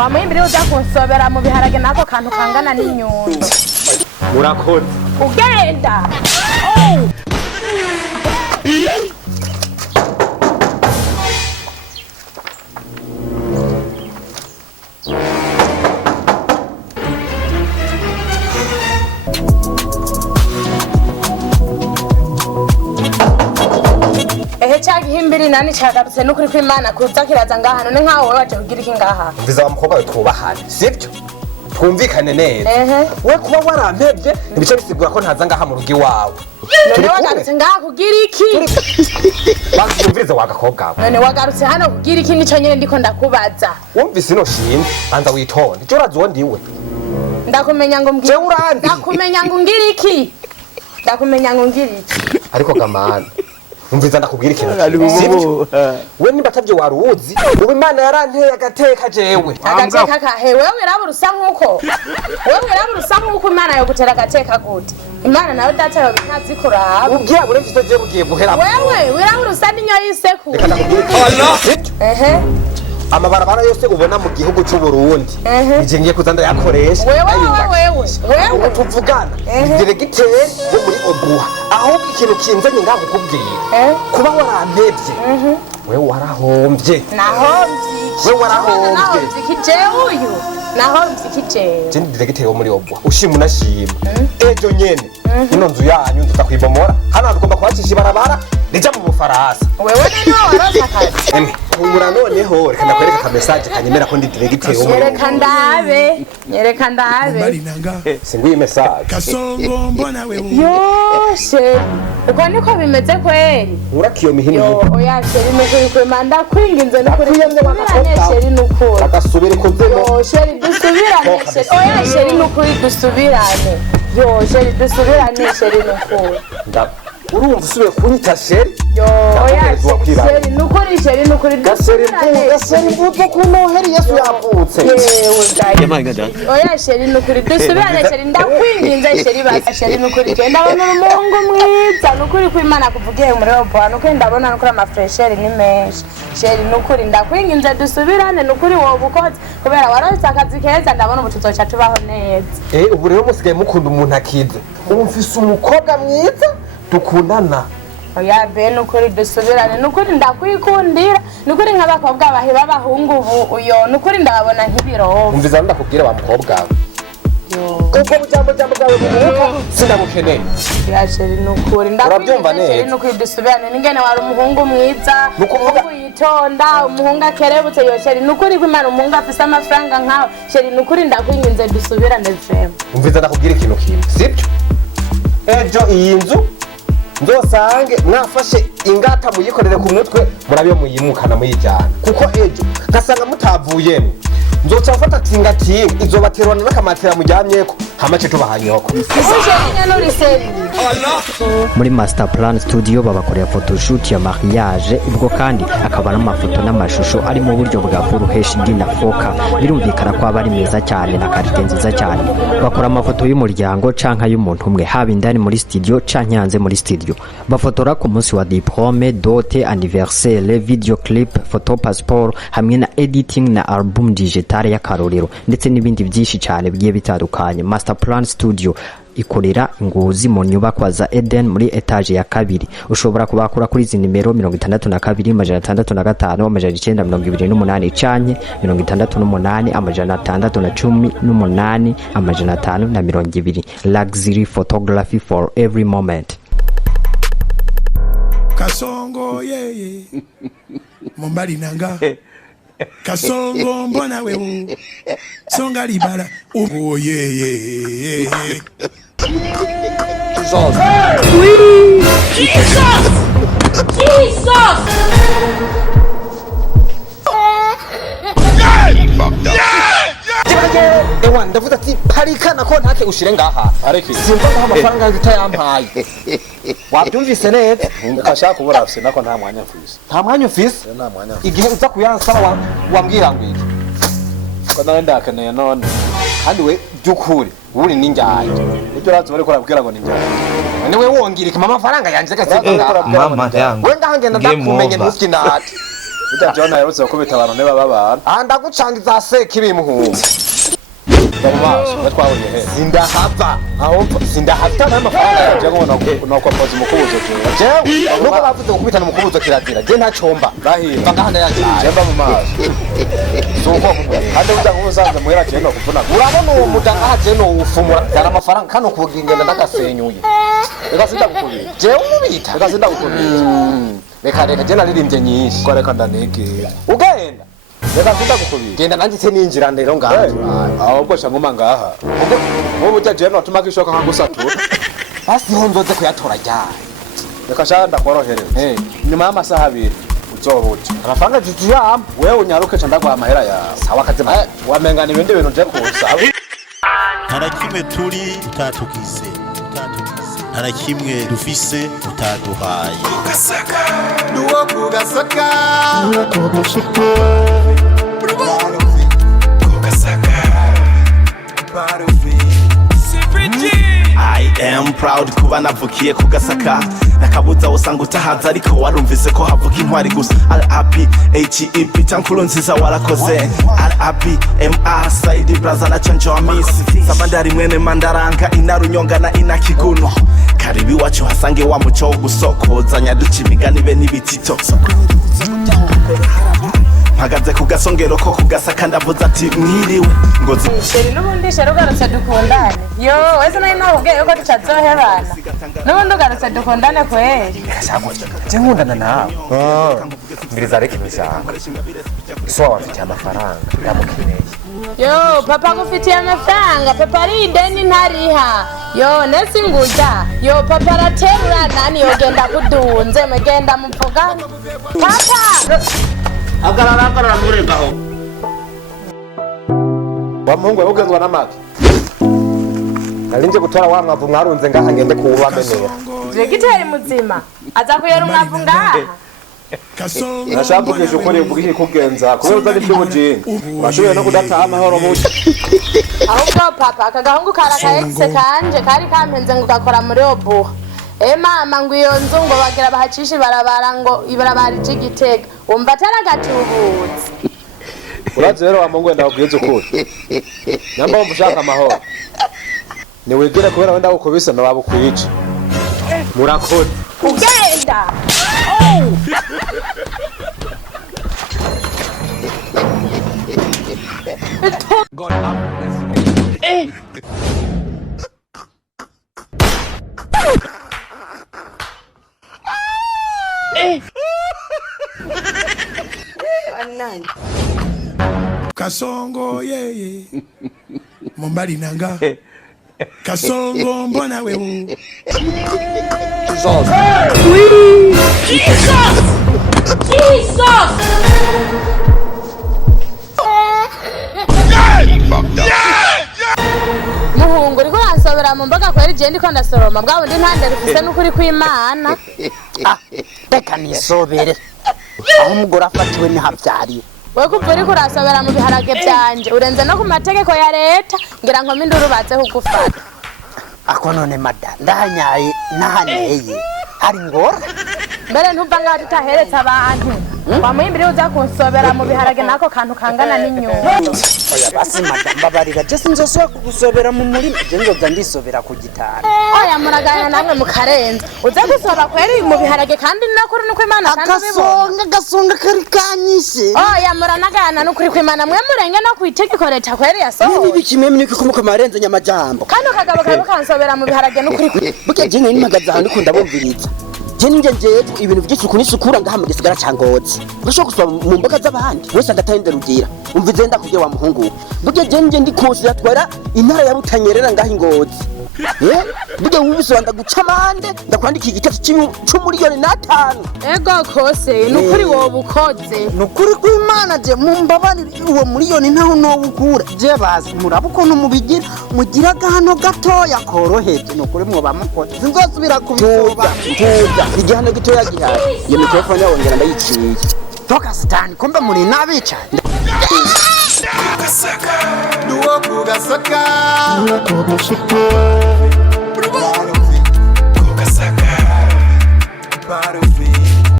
wamuhimbira uza kunsobera mu biharage nako kantu kangana n'inyundo murakoze ugenda CHAGGI nani cagarutse nukuri kw'Imana kuza kiraza ngaha none nkaho wewe waje kugira iki ngaha mviza umukobwa we twubahane sivyo twumvikane neza we kuba warampevye ibice bisigura ko ntaza ngaha mu rugi wawe none wagarutse ngaha kugira iki wumvirize wagakobwa none wagarutse hano kugira iki nico nyene ndiko ndakubaza wumvise ino shimwe anza witonde cyo urazi ndiwe ndakumenya ngo mbwira urandi ndakumenya ngo ngira iki ndakumenya ngo ngira iki ariko gamana umviza ndakubwira ikintu we nimba atavyo waruzi ubu Imana yaranteye agateka jewe agateka kahe wewe wirabura usa nkuko Imana yo gutera agateka gute Imana nayo data yo bitazi kuraba ubwiye bure mfite je bugiye guhera wewe wirabura usa n'inyo yiseku reka ndakubwira amabarabara yose ubona mu gihugu cy'u Burundi ije ngiye kuza ndayakoresha wewe tuvugana diregiteri wo muri Obuha aho ikintu kinzanye ngaho kukubwira kuba warampevye wewe warahombye wewe warahombye je diregiteri wo muri Obuha ushima unashima ejo nyene ino nzu yanyu nza kwibomora hano tugomba kubacisha ibarabara rija mu Bufaransa wewe nene waroza akazi Umura noneho reka ndakwereka ka message kanyemera ko ndi diregiteri wo muri nyereka ndabe singuye message Kasongo mbona wewe yoshe uko niko bimeze kweli urakiyo mihini oya sheri nukuri kwemanda kwinginze nukuri sheri nukuri agasubire kuzemo sheri dusubirane oya sheri nukuri dusubirane sheri dusubirane sheri nukuri urumva usubiye kunyita sheri oya sheri nukuri gaseri mvuze ko noheri Yesu yavutse oya sheri nukuri dusubirane sheri ndakwinginze sheri basi sheri nukuri ndabona umuhungu mwiza nukuri kw'Imana kuvugiye muri Obuha nukuri ndabona nukuri amafresheri ni menshi sheri nukuri ndakwinginze dusubirane nukuri wowe ukoze kubera waronse akazi keza ndabona ubu tuzoca tubaho neza ubu rero musigaye mukunda umuntu akize ubu mfise umukobwa mwiza dukundana oya be nukuri dusubirane nukuri ndakwikundira nukuri nk'abakobwa bahe b'abahungu ubu uyo nukuri ndababona nk'ibiroko umviza ndakubwira wa mukobwa ubwo bujambo bwawe bubuka sinabukeneye ya sheri nukuri ndakwinginze sheri nukuri dusubirane ningene wari umuhungu mwiza umuhungu yitonda umuhungu akerebutse yo sheri nukuri kw'Imana umuhungu afise amafaranga nkawe sheri nukuri ndakwinginze dusubirane vrema umviza ndakubwira ikintu kimwe sibyo ejo iyi nzu nzosange mwafashe ingata muyikorere ku mutwe murabiyo muyimukana muyijyana kuko ejo ngasanga mutavuyemo nzoca mfata tingatinga izobaterwana n'akamatera mujyamyeko hamace tubahanyoko muri Master Plan Studio babakorera photoshoot ya mariage ubwo kandi akaba n'amafoto n'amashusho ari mu buryo bwa Full HD na 4K birumvikana ko aba ari meza cyane na quality nziza cyane bakora amafoto y'umuryango canka y'umuntu umwe haba indani muri studio canke hanze muri studio bafotora ku munsi wa diplome dote anniversaire video clip photo passport hamwe na editing na album digital y'akarorero ndetse n'ibindi byinshi cyane bigiye bitandukanye Master Plan Studio ikorera Ngozi mu nyubakwa za Eden muri etage ya kabiri ushobora kubakura kuri izi nimero 62 665 928 canke 68 618 520 luxury photography for every moment Kasongo yeye Mombali nanga Kasongo mbona wewe Songa libala oh yeye Jesus! Ewa ndavuga ati parikana ko ntake ushire ngaha areke simva ko amafaranga y'ita yampaye wabyumvise neza ukashaka kubura afise nako nta mwanya mfise nta mwanya igihe uza kuyansaba wambwira ngo iki ko nawe ndakeneye none kandi we byukuri uri ninjyaye icyo ratse bari kurabwira ngo ninjyaye ni we wongirika amafaranga yanje mama yangu we ngahangenda ndakumenye ntukinati Utajona yarutse gukubita abantu ne bababana. Ndagucangiza seki bimuhungu. Bamaso twabonye he. Sindahava. Aho sindahava n'amafaranga yaje ngo nakopoza umukubuzo je. Nuko bavuze gukubitana umukubuzo kirazira. Je ntacomba. Bahimba ngahanda yaje. Jemba mu maso. Soko hande uza ngusanze muhera je no kuvuna. Urabona uwo mudanga haje no ufumura yara amafaranga kano kubugingenda ndagasenyuye. Reka sindagukubita. Je umubita. Reka sindagukubita. Reka je naririmbye nyinshi. Ko reka ndaneke. Ugenda. Reka sindagukubita. Genda nanditse ninjira ndero ngaho. Ahubwo shanguma ngaha. Wowe ujya je no tumaka ishoka nkagusatura. Basi honzoze kuyatora ryari. Reka shanda kworohereza. Nyuma y'amasaha 2 uzobuca. Amafaranga jijiyama. Wewe unyaruke ca ndaguha amahera yawe. Sawa kazima. Wamengana ibindi bintu je kusaba. Harakimwe turi utatugize. Harakimwe dufise utaduhaye. Kugasaka. Duwo kugasaka. I am proud kuba navukiye kugasaka nakabuza usanga utahaza ariko warumvise ko havuka intwari gusa RAP HEP tankuru nziza warakoze RAP MA Saidi Braza na Chanjo Amisi Samandari mwene Mandaranga inarunyonga na inakiguno karibi wacu hasange wa muco wo gusokoza nyaduca imigani be n'ibitito mpagaze ku gasongero ko kugasaka ndavuze ati mwiriwe ngozi sheri n'ubundi sheri ugarutse dukundane yo wese nayo ntabwo yuko tucazoherana n'ubundi ugarutse dukundane kweri je nkundana nawe mbiriza reka ibishaka so wafite amafaranga ndamukeneye yo papa gufitiye amafaranga papa ari ideni ntariha yo nesi nguja yo papa araterura nani yogenda kudunze mugenda mupfugana papa Agarara murengaho. Wa muhungu yogezwa namaki. narinje gutora wa mwavu mwarunze ngaha ngende kuwamenera Jegiteri muzima aza kuyera umwavu ngaha Nashambuke ukuri ubwihe kugenza kubera ari by'ubujinga. Bashoboye no kudataha amahoro muke. ahubwo papa akagahungu karakaetse kanje kari kampenze ngo gakora muri obuha mama ngo iyo nzu ngo bagira bahacisha ibarabara ngo ibarabara Igitega umva ataragatubutse Uraje rero wa mungu ndakubwiza ukuri. Nyamba umushaka amahoro. Ni wegera kubera wenda ukubisa no babukwica. Murakoze. ugenda God have Kasongo yeye Mombali nanga Kasongo mbona wewe muhungu uriko uransabira mu mboga kweri je ndiko ndasoroma bwa bundi ntande rufise n'ukuri kw'Imana Reka nisobere aho umugore afatiwe ntihabyariwe we kuva uriko urasabira mu biharage byanje urenze no ku mategeko ya leta ngira ngo minduru baze kugufata ako none mada ndanyaye nahaneye hari ngora mbere ntumva ngaho tutaheretse abantu wamuhimbire uza kunsobera mu biharage nako kantu kangana n'inyuma oya basi mada mbabarira je sinzosubira kugusobera mu murima je nzoza ndisobera ku gitara oya muraganya namwe mukarenza uza gusoba kweri mu biharage kandi nakuri nuko Imana kandi bibona agasonga kari kanyishe oya muranagana nukuri kw'Imana mwe murenge no kwitegeko leta kweri yasohoye nibi kimwe niko kumuko marenze nyamajambo kandi ukagabo kabe kansobera mu biharage nukuri buke je nari mpagaze ahantu kunda bumviriza je ninje ibintu by'isuku n'isukura ngaha mu gisigara ca Ngozi urashobora gusaba mu mboga z'abandi wese agatahinde rugira umvize ndakubye wa muhungu buke je ninje ndi konsira twara intara ya Butanyerera ngaha Ngozi buke wubisubanda guca amande ndakwandika igitatu c'umuriyoni n'atanu ego kose nukuri wobukoze nukuri kw'Imana je mumbabarire uwo muriyoni ntaho nowukura je bazi muraba ukuntu mubigira mugira gahano gatoya koroheje nukuri mwoba mukoze sinzosubira kubisoba ntuza igihano gitoya gihaye iyo mikrofone yongera ndayiciye toka satani kumbe muri nabica Kugasaka. Duwo kugasaka